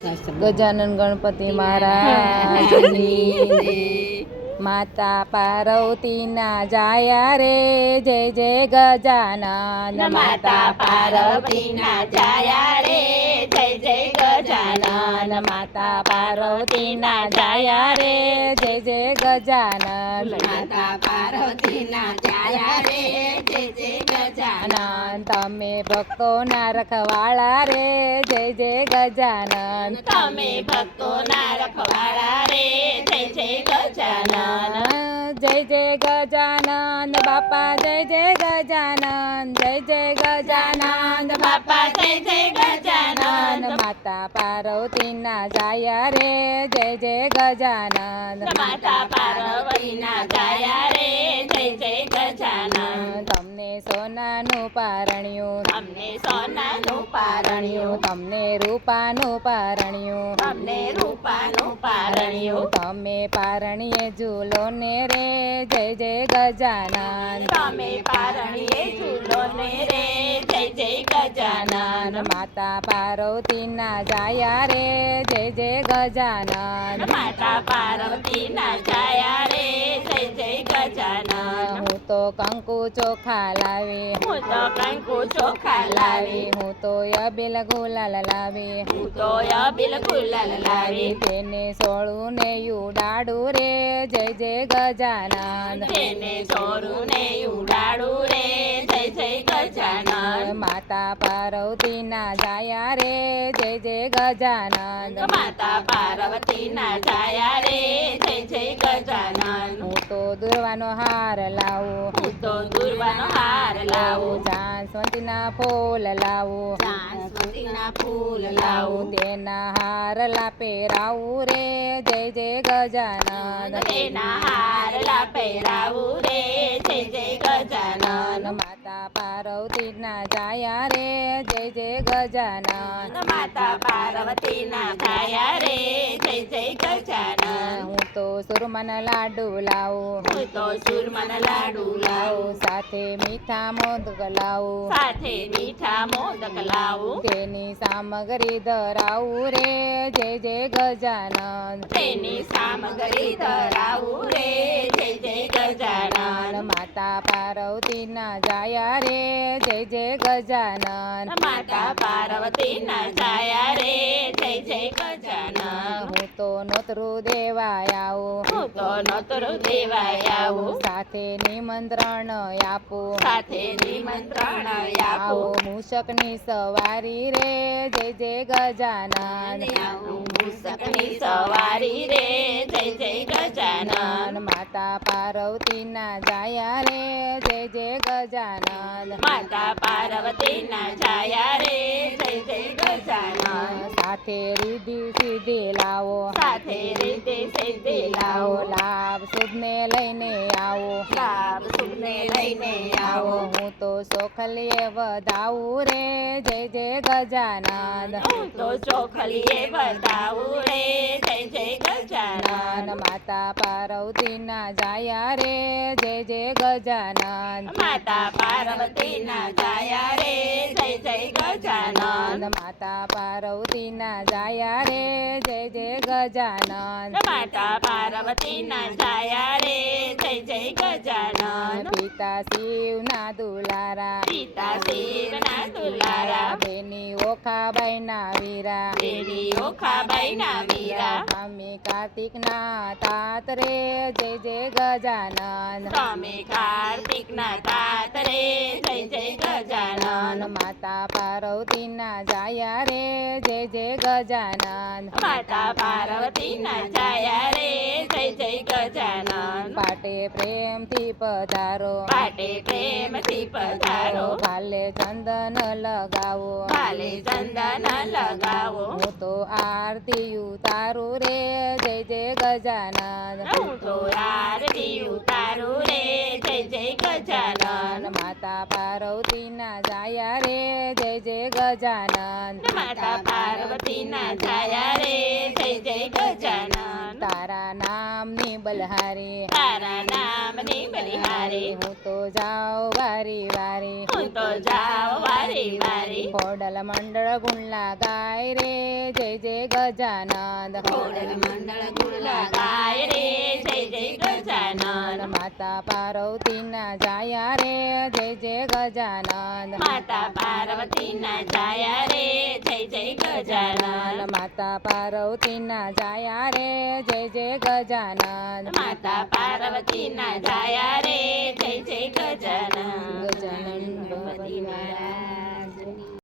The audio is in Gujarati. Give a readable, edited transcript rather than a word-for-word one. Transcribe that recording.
ગજાનન ગણપતિ મહારાજની માતા પાર્વતીના જાયા રે જય જય ગજાનન માતા પાર્વતીના જાયા રે જય જય ગજાનન માતા પાર્વતીના જાયા રે જય જય ગજાનન માતા પાર્વતીના જાયા રે જય જય ગજાનન તમે ભક્તોના રખવાળા રે જય જય ગજાનન તમે ભક્તોના રખવાળા રે જય જય ગજાનન જય જય ગજાનન બાપા જય જય ગજાનન જય જય ગજાનન બાપા જય જય ગજાનન માતા પાર્વતીના જાયા રે જય જય ગજાનન માતા પાર્વતીના જાયા રે જય જય ગજાનન તમને સોનાનું પારણ્યું તમને સોનાનું પારણ્યું તમને રૂપાનું પારણ્યું તમને રૂપાનું પારણ્યું તમે પારણીએ ઝૂલો ને રે જય જય ગજાનન તમે પારણીએ ઝૂલો ને રે જય જય ગજાનન માતા પાર્વતીના જાયા રે જય જય ગજાનન માતા પાર્વતીના જાયા રે જય જય ગજાનન હું તો કંકુ ચોખા લાવી હું તો કંકુ ચોખા લાવી હું તો અબીલ ગુલાલ લાવી હું તો અબીલ ગુલાલ લાવી તેને સોળું ને ઉડાડું રે જય જય ગજાનન તેને સોરું ને ઉડાડું રે જય જય ગજાનન માતા પાર્વતીના જાયા રે જય જય ગજાનન માતા પાર્વતીના જાયા રે જય જય ગજાનન હું તો દુર્વાનો હાર લાવું હું તો દુર્વાનો હાર લાવું જાસવંતીના ફૂલ લાવું જાસવંતીના ફૂલ લાવું તેના હાર લા પહેરાવું રે જય જય ગજાનન તેના હારલા પહેરાવું રે જય જય ગજાનન માતા પાર્વતીના જાયા રે જય જય ગજાનન માતા પાર્વતીના જાયા રે જય જય ગજાનન હું તો સુરમન લાડુ લાવું હું તો સુરમન લાડુ લાવું સાથે મીઠા મોદક લાવું સાથે મીઠા મોદક લાવું તેની સામગ્રી ધરાવું રે જય જય ગજાનન તેની સામગ્રી ધરાવું રે જય જય ગજાનન માતા પાર્વતીના જાયા રે જય જય ગજાનન માતા પાર્વતીના જાયા રે જય જય ગજાનન હું તો નોતરું દેવા આવું હું તો નોતરું દેવાય આવું સાથે નિમંત્રણ આપું સાથે નિમંત્રણ આવો આપું મૂષકની સવારી રે જય જય ગજાનન આવું મૂષકની સવારી રે જય જય ગજાનન માતા પાર્વતીના જાયા રે જય જય ગજાનન માતા પાર્વતીના જાયા રે જય ગજાનન સાથે રીધિ સીધી લાવો સાથે રીતે સિદ્ધિ આવો લાવો લાભ શુભને લઈને આવો લાભ શુભને લઈને આવો હું તો સોખલીએ વધાવું રે જય જય ગજાનન હું તો ચોખલીએ બતાવું રે જય ગજાનન માતા પાર્વતીના જાયા રે જય જય ગજાનન માતા પાર્વતીના જાયા રે જય ગજાનન માતા પાર્વતીના જાયા રે જય જય ગજાનન માતા પાર્વતીના જાયા રે જય ગજાનન પિતા શિવના દુલારા પિતા શિવના દુલારા બેની ઓખાબાઈના વીરા દેવી ઓખાબાઈના વીરા સ્વામી કાર્તિકના તાત રે જય જય ગજાનન તમે કાર્તિકના તાત રે જય ગજાનન માતા પાર્વતીના જાયા રે જય જય ગજાનન માતા પાર્વતીના જાયા રે જય ગજાનન પાટે પ્રેમથી પધારો પાટે પ્રેમથી પધારો ભાલે ચંદન લગાવો ભાલે ચંદન લગાવો હું તો આરતી ઉતારું રે જય જય ગજાનન હું તો આરતી ઉતારું રે જય ગજાનન માતા પાર્વતીના જાયા રે જય જય ગજાનન માતા પાર્વતીના જાયા રે જય ગજાનન તારા નામની બલહારી તારા નામની બલિહારી હું તો જાઉં વારી વારી હું તો જાઉં વારી વારી ખોડલ મંડળ ગુણલા ગાય રે જય જય ગજાનંદ ખોડલ મંડળ ગુણલા ગાય રે જય જય ગજાનન માતા પાર્વતીના જાયા રે જય જય ગજાનંદ માતા પાર્વતીના જાયા રે જય જય ગજાનન માતા પાર્વતીના જાયા રે જય જય ગજાનંદ માતા પાર્વતીના જાયા રે જય જય ગજાનન ગજાનન ભગવતી મહારાજ